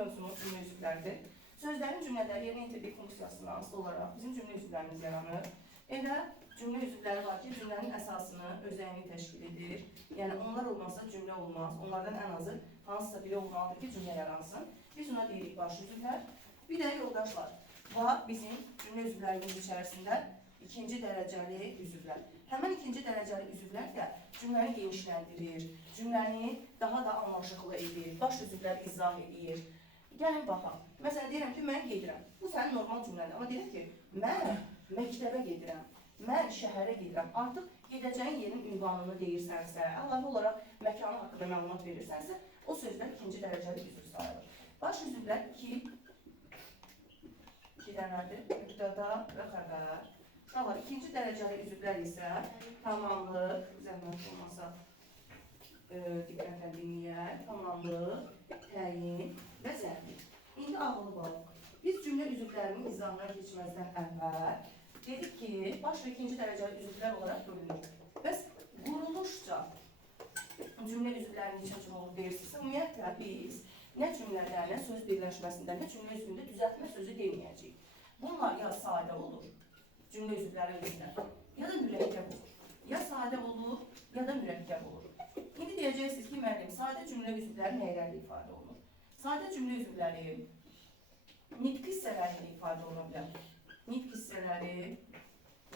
mövzumuz cümlə üzvləridir. Sözlərin cümlələri yerinə yetirdiyi funksiyasından asılı olaraq bizim cümlə üzvlərimiz yaranır. Elə cümlə üzvləri var ki, cümlənin əsasını özəyini təşkil edir. Yəni onlar olmazsa cümlə olmaz. Onlardan ən azı hansısa biri olmalıdır ki, cümlə yaransın. Biz ona deyirik baş üzvlər. Bir də yoldaşlar. Va bizim cümlə üzvlərimiz içərisində ikinci dərəcəli üzvlər. Həmin ikinci dərəcəli üzvlər də cümləni genişləndirir, cümləni daha da anlaşıqlı edir, baş üzvlər izah edir. Gəlin baxaq. Məsələn, deyirəm ki, mən gedirəm. Bu sənin normal cümlədir. Amma deyirəm ki, mən məktəbə gedirəm, mən şəhərə gedirəm. Artıq gedəcəyin yerin ünvanını deyirsənsə, əlavə olaraq məkanı haqqında məlumat verirsənsə, o sözlər ikinci dərəcəli üzv sayılır. Baş üzvlər iki dənədir, mübtəda və xəbər. Uşaqlar, ikinci dərəcəli üzvlər isə tamamlıq, zəhmət olmasa diqqətlə dinləyək, tamamlıq, təyin və zərbi. İndi ağılı balıq. Biz cümlə üzvlərinin izahına keçməzdən əvvəl dedik ki, baş və ikinci dərəcəli üzvlər olaraq bölünür. Bəs quruluşca cümlə üzvlərinin neçə cür olur deyirsinizsə, ümumiyyətlə biz nə cümlədə, nə söz birləşməsində, nə cümlə üzvündə düzəltmə sözü deməyəcəyik. Bunlar ya sadə olur, cümlə üzvləri özündə, ya da mürəkkəb olur. Ya sadə olur, ya da mürəkkəb olur. İndi deyəcəksiniz ki, müəllim, sadə cümlə üzvləri nəylərlə ifadə olunur? Sadə cümlə üzvləri nitq hissələri ilə ifadə oluna bilər. Nitq hissələri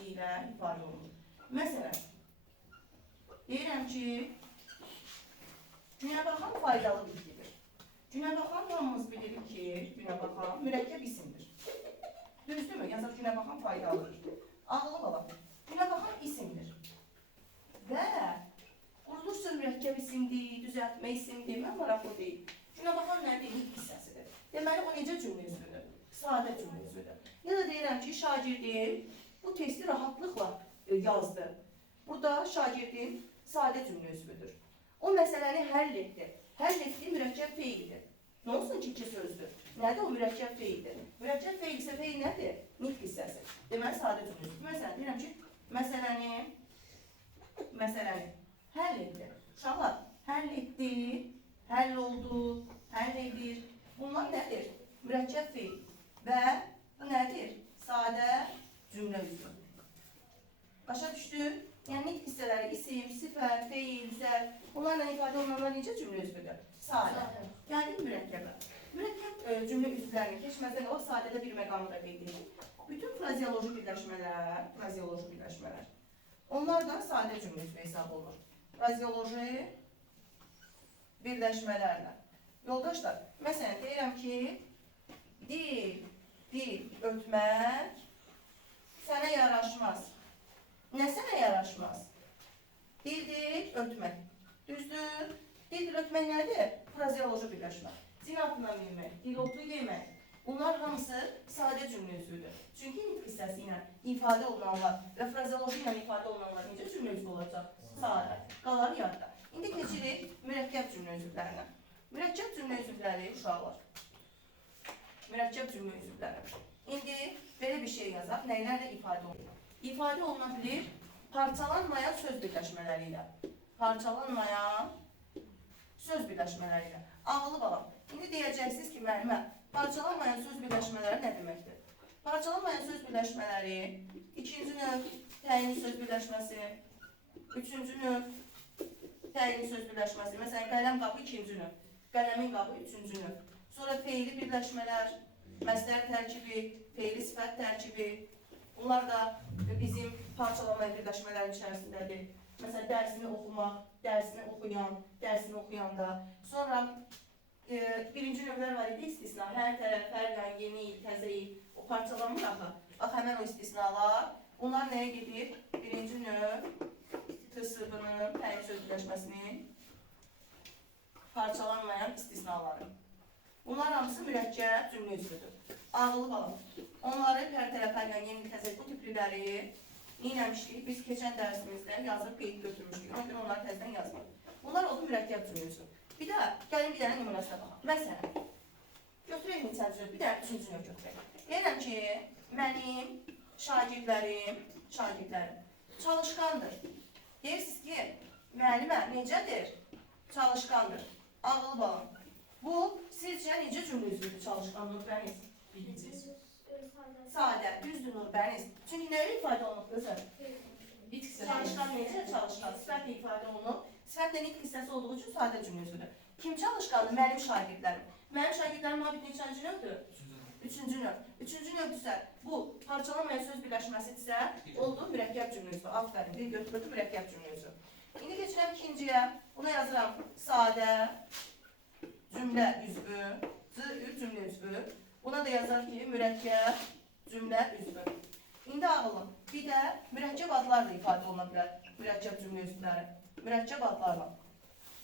ilə ifadə olunur. Məsələn, deyirəm ki, günəbaxan faydalı bilgidir. Günəbaxan hamımız bilirik ki, günəbaxan mürəkkəb isimdir. Düzdürmü? Yazaq günəbaxan faydalıdır. Ağlı baba. Günəbaxan isimdir. Və quruluşca mürəkkəb isimdir, düzəltmə isimdir, mən maraqlı deyil. Günəbaxan nədir? Nitq hissəsidir. Deməli, o necə cümlə üzvüdür? Sadə cümlə üzvüdür. Ya da deyirəm ki, şagirdim bu testi rahatlıqla yazdı. Burada şagirdim sadə cümlə üzvüdür. O məsələni həll etdi. Həll etdi mürəkkəb feildir. Nə olsun ki, iki sözdür? Nədir o mürəkkəb feildir? Mürəkkəb feil isə feil nədir? Nitq hissəsi. Deməli, sadə cümlə üzvüdür. Məsələn, deyirəm ki, məsələni həll etdi. Uşaqlar, həll etdi, həll oldu, həll edir. Bunlar nədir? Mürəkkəb feil. Və bu nədir? Sadə cümlə üzvü. Başa düşdü? Yəni, nitq hissələri isim, sifət, feil, zərf. Bunlarla ifadə olunanlar necə cümlə üzvüdür? Sadə. Yəni, mürəkkəbə. Mürəkkəb cümlə üzvlərinin keçməzdən o sadədə bir məqamı da qeyd edir. Bütün frazeoloji birləşmələr, onlar da sadə cümlə üzvü hesab olunur. Frazeoloji birləşmələrlə. Yoldaşlar, məsələn, deyirəm ki, dil ötmək sənə yaraşmaz. Nə sənə yaraşmaz? Dil ötmək. Düzdür? Dil ötmək nədir? Frazeoloji birləşmə. Zin altından yemək, dil otu yemək. Bunlar hamısı sadə cümlə üzvüdür. Çünki nitq hissəsi ilə ifadə olunanlar və frazeoloji ilə ifadə olunanlar necə cümlə üzvü olacaq? Sadə. Qalar yadda. İndi keçirik mürəkkəb cümlə üzvlərinə. Mürəkkəb cümlə üzvləri uşaqlar. Mürəkkəb cümlə üzvləri. İndi belə bir şey yazaq. Nəylərlə ifadə olunur? İfadə oluna bilir parçalanmayan söz birləşmələri ilə. Parçalanmayan söz birləşmələri ilə. Ağılı balam. İndi deyəcəksiniz ki, müəllimə, parçalanmayan söz birləşmələri nə deməkdir? Parçalanmayan söz birləşmələri, ikinci növ təyinli söz birləşməsi, üçüncü növ təyinli söz birləşməsi. Məsələn, qələm qabı ikinci növ, qələmin qabı üçüncü növ. Sonra feili birləşmələr, məsdər tərkibi, feili sifət tərkibi. Bunlar da bizim parçalanmayan birləşmələrin içərisindədir. Məsələn, dərsini oxumaq, dərsini oxuyan, dərsini oxuyanda. Sonra birinci növlər var idi, istisna. Hər tərəf, hər yan, yeni il, təzə il. O parçalanmır axı. Bax, həmən o istisnalar. Bunlar nəyə gedir? Birinci növ, tısıbının, təyin söz birləşməsinin parçalanmayan istisnaları. Bunlar hamısı mürəkkəb cümlə üzvüdür. Ağılı balam. Onları hər tərəf, hər yan, yeni il, təzə il, bu tipliləri neyləmişdik? Biz keçən dərsimizdə yazıb qeyd götürmüşdük. Ona görə onları təzdən yazmıyıq. Bunlar oldu mürəkkəb cümlə üzvü. Bir də, gəlin bir dənə nümunəsinə baxaq. Məsələn, götürək neçənci növ, bir dənə üçüncü növ götürək. Deyirəm ki, mənim şagirdlərim çalışqandır. Deyirsiniz ki, müəllimə necədir? Çalışqandır. Ağılı balam. Bu Sizcə necə cümlə üzvüdür çalışqan Nurbəniz? Birinci. Sadə, düzdür Nurbəniz. Çünki nə ilə ifadə olunub qızım? Bitkisel. Çalışqan necə çalışqan? Sifətlə ifadə olunub. Sifətlə nitq hissəsi olduğu üçün sadə cümlə üzvüdür. Kim çalışqandır? Mənim şagirdlərim. Mənim şagirdlərim mühabit neçənci növdür? Üçüncü növ. Üçüncü növdürsə, bu parçalanmayan söz birləşməsidirsə, oldu mürəkkəb cümlə üzvü. Aferin, bir götürdü mürəkkəb cümlə üzvü. İndi keçirəm ikinciyə. Buna yazıram sadə cümlə üzvü, cümlə üzvü. Buna da yazar ki, mürəkkəb cümlə üzvü. İndi ağılın. Bir də mürəkkəb adlarla ifadə oluna bilər. Mürəkkəb cümlə üzvləri. Mürəkkəb adlarla.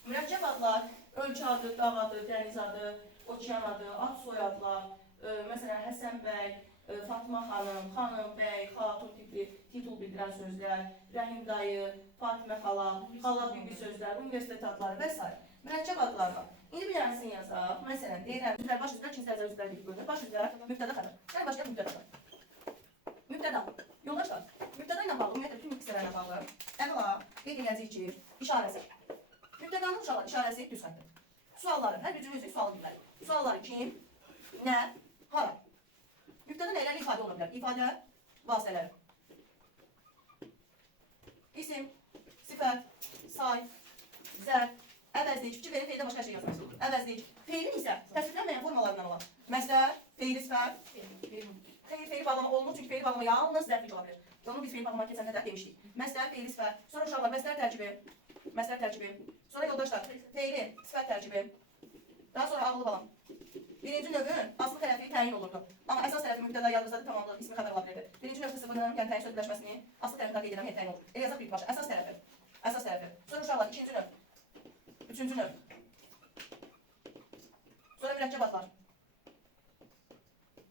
Mürəkkəb adlar ölkə adı, dağ adı, dəniz adı, okean adı, ad soyadlar, məsələn Həsən bəy, Fatma xanım, xanım, bəy, xatun tipli titul bildirən sözlər, Rəhim dayı, Fatimə xala, xala bibi sözlər, universitet adları və s. Mürəkkəb adlar var. İndi bir dənəsini yazaq. Məsələn, deyirəm, üzvlər, baş üzvlər, ikinci dərəcə üzvlər bölünür. Baş üzvlər, mübtəda xəbər. Yəni başqa mübtəda var. Mübtəda. Yoldaşlar, mübtəda ilə bağlı, ümumiyyətlə bütün mübtədalarla bağlı. Əvvəla, qeyd edəcəyik ki, işarəsi. Mübtədanın uşaqlar işarəsi düz xəttir. Sualları, hər bir cümlə üzrə sualı bilməli. Sualları kim, nə, hara. Mübtəda nələrlə ifadə oluna bilər? İfadə vasitələri. İsim, sifət, say, zərf, əvəzlik, fikir verin, feildə başqa şey yazmaz. Əvəzlik, feilin isə təsvirlənməyən formalarından olan. Məsəl, feil isfət, feil bağlama olunur, çünki feil bağlama yalnız zərflik ola bilir. Onu biz feil bağlama keçəndə də demişdik. Məsəl, feil isfət, sonra uşaqlar, məsəl tərkibi, sonra yoldaşlar, feili, sifət tərkibi, daha sonra ağlı balam. Birinci növün aslı tərəfi təyin olurdu. Amma əsas tərəfi mübtəda yadınızdadır, tamamlı ismi xəbər ola bilirdi. Birinci növ qısmının, yəni təyin söz birləşməsini aslı tərəfindən qeyd edən təyin olur. Yazaq bir başı, əsas tərəfi. Əsas tərəfi. Sonra uşaqlar, ikinci növ. Üçüncü növ. Sonra mürəkkəb adlar.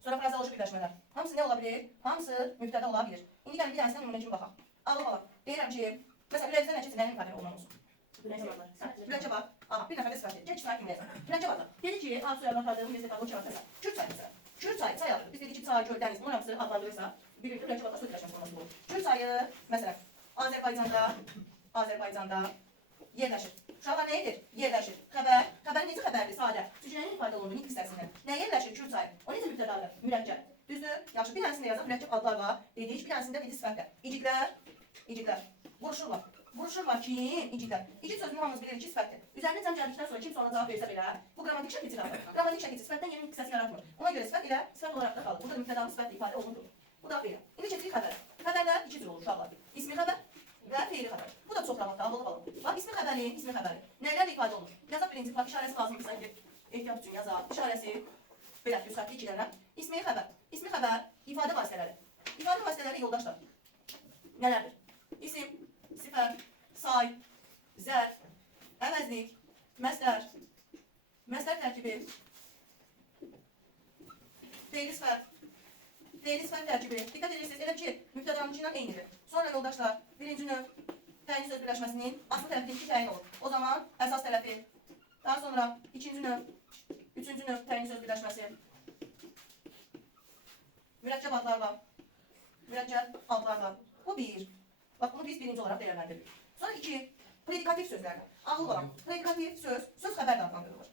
Sonra frazeoloji birləşmələr. Hamısı nə ola bilir? Hamısı mübtəda ola bilir. İndi gəlin bir dənəsindən nümunə kimi baxaq. Ağlı balaq. Deyirəm ki, məsələn, ürəyinizdə nə keçir, nəyin ifadə olunan olsun? Mürəkkəb ad. Aha, bir nəfər də sifət edir. Gəl sifət kimi yazaq. Mürəkkəb adlar. Dedi ki, ad soyadlar xaricində universitet adı, okean adı. Kürt çayı məsələn. Kürt çayı çay adı. Biz dedik ki, çay, göl, dəniz, bunlar hamısı adlandırırsa, bir mürəkkəb adlar söz birləşməsi olması olur. Kürt çayı məsələn, Azərbaycanda yerləşir. Uşaqlar nə edir? Yerləşir. Xəbər. Xəbər necə xəbərdir? Sadə. Çünki nəyin ifadə olunur? Nitq hissəsindən. Nə yerləşir? Kürt çayı. O necə mübtədadır? Mürəkkəb. Düzdür? Yaxşı. Bir dənəsində yazaq mürəkkəb adlar var. Dedik. Bir dənəsində dedi sifətlər. İciklər. Vuruşurlar. Vuruşurlar kim? İciklər. İcik sözünü hamımız bilirik ki, sifətdir. Üzərinə cəm gəldikdən sonra kim sonra cavab versə belə, bu qrammatik şəkilçidir artıq. Qrammatik şəkilçi sifətdən yeni hissəsi yaratmır. Ona görə sifət ilə sifət olaraq da qalır. Burada mübtədanın sifətlə ifadə olunur. Bu da belə. İndi keçirik xəbərə. Xəbərlər iki cür olur uşaqlar. İsmi xəbər və feili xəbər. Bu da çox rahatdır, ağıllı balım. Bax, ismi xəbəri. Nələrlə ifadə olunur? Yazaq birinci, bax, işarəsi lazımdırsa, ehtiyat üçün yazaq. İşarəsi, belə, yüzsatlı iki dənə. İsmi xəbər. İsmi xəbər, ifadə vasitələri. İfadə vasitələri yoldaşlar. Nələrdir? İsim, sifət, say, zərf, əvəzlik, məslər tərkibi, feili sifət tərkibi. Dikkat edirsiniz, elə ki, mübtədanınkindən eynidir. Sonra yoldaşlar, birinci növ təyin söz birləşməsinin aslı tərəfi iki təyin olur. O zaman əsas tərəfi, daha sonra ikinci növ, üçüncü növ təyin söz birləşməsi, mürəkkəb adlarla. Bu bir. Bax, bunu biz birinci olaraq değerlendiririk. Sonra iki, predikatif sözlərlə. Ağıl olaraq, predikatif söz xəbər də adlandırılır.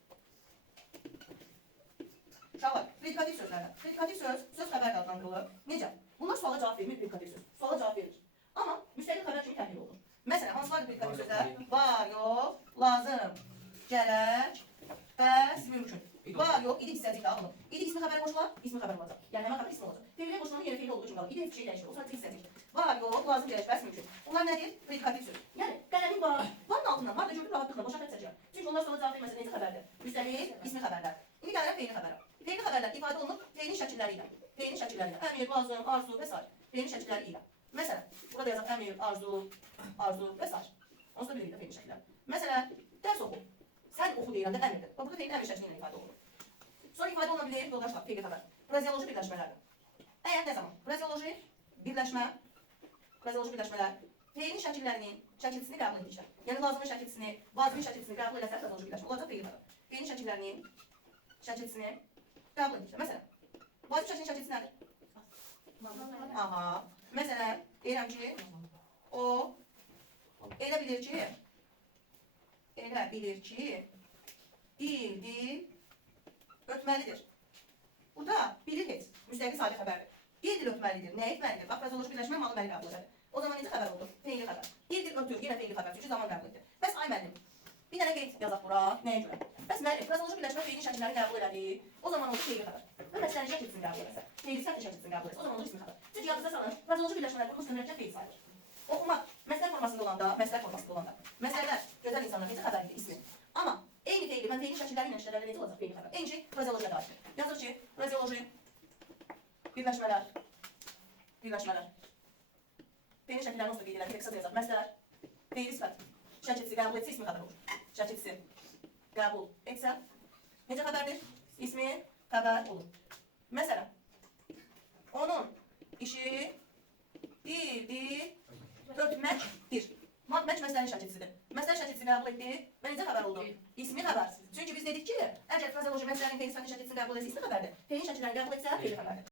Uşaqlar, predikatif sözlərlə. Predikatif söz xəbər də adlandırılır. Necə? Bunlar suala cavab vermir, predikatif söz. Suala cavab verir. Amma müstəqil xəbər kimi təhlil olunur. Məsələn, hansılardır predikatif sözlər? Var, yox, lazım, gərək, bəs, mümkün. Var, yox, idik hissəciklə alınır. İdik ismi xəbər qoşular, ismi xəbər olacaq. Yəni, həmən xəbər ismi olacaq. Feilin qoşulanın yeri feil olduğu üçün qalır. İdik şey dəyişir, o sadəcə hissəcik. Var, yox, lazım, gərək, bəs, mümkün. Bunlar nədir? Predikatif söz. Yəni, qələmin var, varın altından, var da gördüm, rahatlıqla, boşa xət çəkirəm. Çünki onlar suala cavab verməsə necə xəbərdir? Üstəlik, ismi xəbərlər. İndi gəlirəm feilin xəbərə. Feilin xəbərlər ifadə olunur feilin şəkilləri ilə. Əmr, lazım, arzu və s. Feilin şəkilləri ilə. Məsələn, burada yazaq əmr, arzu və s. Onsuz da bilirik də feilin şəkilləri. Məsələn, dərs oxu. Sən oxu deyirəm də əmrdir. Bax, burada feilin əmr şəkli ilə ifadə olunur. Sonra ifadə oluna bilir, yoldaşlar, feilin xəbər. Frazeoloji birləşmələrdir. Əgər nə zaman? Frazeoloji birləşmələr feilin şəkilçisini qəbul edəcək. Yəni, lazımın şəkilçisini, vacibin şəkilçisini qəbul edəsə frazeoloji birləşmə olacaq feilin xəbər. Feilin şəkilçisini qəbul edəcək. Məsələn, vacib şəklinin şəkilçisi nədir? Aha. Məsələn, deyirəm ki, o elə bilir ki, dil ötməlidir. Burada bilir heç. Müstəqil sadə xəbərdir. Bir dil ötməlidir. Nə etməlidir? Bax, frazeoloji birləşmə malı məli qəbul edər. O zaman necə xəbər oldu? Feili xəbər. Bir dil ötür, yenə feili xəbər. Çünki zaman qəbul edir. Bəs ay müəllim, bir dənə qeyd yazaq bura. Nəyə görə? Bəs müəllim, frazeoloji birləşmə feilin şəkillərini qəbul elədi. O zaman oldu feili xəbər. Və məsələni şəkil üçün qəbul etsə, feili şəkil üçün qəbul etsə, o zaman oldu ismi xəbər. Çünki yadınıza salın, frazeoloji birləşmələr qurulmuş mürəkkəb feil sayılır. Oxumaq, məsələ formasında olanda, məsələlər gözəl insanlar necə xəbər edir ismi. Amma eyni feili mən feilin şəkilləri ilə işlədərdə necə olacaq feili xəbər? Eyni frazeolojiya dair. Yazır ki, frazeoloji birləşmələr. Feilin şəkillərini olsa qeyd edək, qısa yazaq. Məsələlər, feili sifət, şəkilçisi qəbul etsə ismi xəbər olur. Şəkilçisi qəbul etsə necə xəbərdir? İsmi xəbər olur. Məsələn, onun işi ötməkdir. Matməc məsələnin şəkilçisidir. Məsələ şəkilçisi qəbul etdi və necə xəbər oldu? İsmi xəbər. Çünki biz dedik ki, əgər frazeoloji məsələnin feil sifətin şəkilçisini qəbul etsə ismi xəbərdir. Feilin şəkillərini qəbul etsə feil xəbərdir.